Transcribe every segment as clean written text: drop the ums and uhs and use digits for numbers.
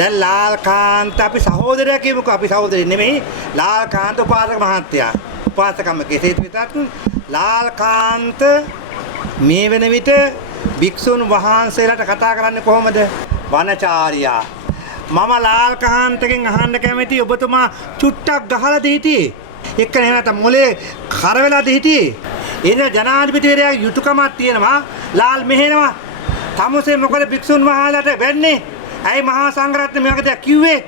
දැන් ලාල්කාන්ත අපි සහෝදරයා කියමුකෝ අපි සහෝදරය නෙමෙයි ලාල්කාන්ත උපාසක මහත්තයා උපාසකම කෙසේත් වෙතත් ලාල්කාන්ත මේ වෙන විට භික්ෂුන් වහන්සේලාට කතා කරන්නේ කොහොමද වනචාරියා මම ලාල්කාන්තගෙන් අහන්න කැමතියි ඔබතුමා චුට්ටක් ගහලා දීතියි එක්ක නැත්නම් මොලේ කර වෙලා දීතියි එන ජනාධිපතිවරයා යුතුයකමක් තියෙනවා ලාල් මෙහෙනවා තමුසේ මොකද භික්ෂුන් වහන්සේලාට වෙන්නේ ඇයි මහා සංඝරත්නය මේ වගේ දෙයක් කිව්වේ?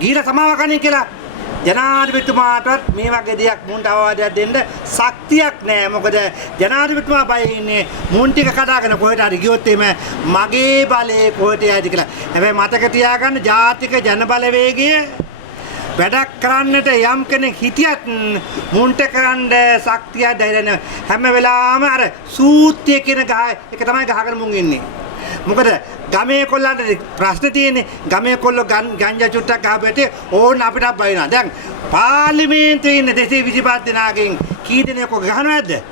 ගිහිලා සමාව කණේ කියලා ජනාධිපතිතුමාටත් මේ වගේ දෙයක් මුන්ට අවවාදයක් දෙන්න ශක්තියක් නැහැ. මොකද ජනාධිපතිතුමා බය ඉන්නේ මුන් ටික කඩාගෙන කොහෙට හරි ගියොත් එimhe මගේ බලය කොහෙට යයිද කියලා. හැබැයි මතක තියාගන්න ජාතික ජන බලවේගය වැඩක් කරන්නට යම් කෙනෙක් හිටියත් මුන්ට කරන්න ශක්තිය දැනෙන හැම වෙලාවම අර සූත්‍ය කියන ගහ එක තමයි ගහගෙන මුන් ඉන්නේ. මොකද ගමේ කොල්ලන්ට ප්‍රශ්න තියෙන්නේ ගමේ කොල්ලෝ ගංජා චුට්ටක් ගහපෙට ඕන අපිට බයිනවා. දැන් පාර්ලිමේන්තුවේ ඉන්න 225 දෙනාගෙන් කී දෙනෙක් ගහනවද?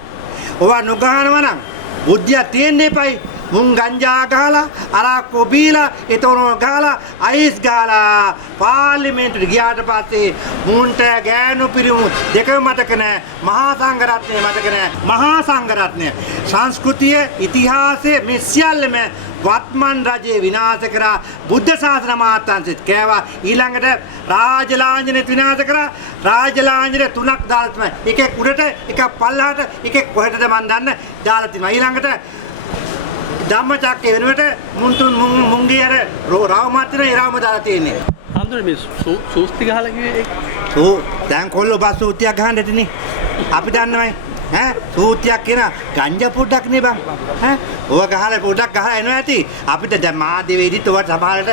ඔවා නොගහනවා නම් බුද්ධිය තියෙන්න එපයි. මුන් ගංජා ගහලා අරක්කු බීලා ඒතොරෝ ගහලා අයිස් ගහලා පාර්ලිමේන්තුවට ගියාට පස්සේ මුන්ට ගෑනු පිරිමු දෙකම මතක නැහැ. මහා සංඝරත්නය මතක නැහැ. මහා සංඝරත්නය සංස්කෘතිය ඉතිහාසය මේ සියල්ලම වත්මන් රජේ විනාශ කරා බුද්ධ ශාසන මාත්‍යංශෙත් කෑවා ඊළඟට රාජලාංජනෙත් විනාශ කරා රාජලාංජන තුනක් දාලා තමයි එකෙක් උඩට එකක් පල්ලහට එකෙක් කොහෙටද මන් දන්න දාලා තිනවා ඊළඟට ධම්මචක්කේ වෙනුවට මුන්ගේ අර රාවමාත්‍යන ඉරාම දාලා තියෙන්නේ හඳුනේ මේ සූස්ති ගහලා කිව්වේ දැන් කොල්ලෝ බස් සූතියක් ගහන්න ඇතිනේ අපි දන්නවයි ඈ සූතියක් කියන ගංජා පොඩ්ඩක් නේ බං ඈ ඔය ගහලා පොඩ්ඩක් ගහලා එනවා ඇති අපිට දැන් මාධ්‍යවේදීත් ඔයාට සමහරට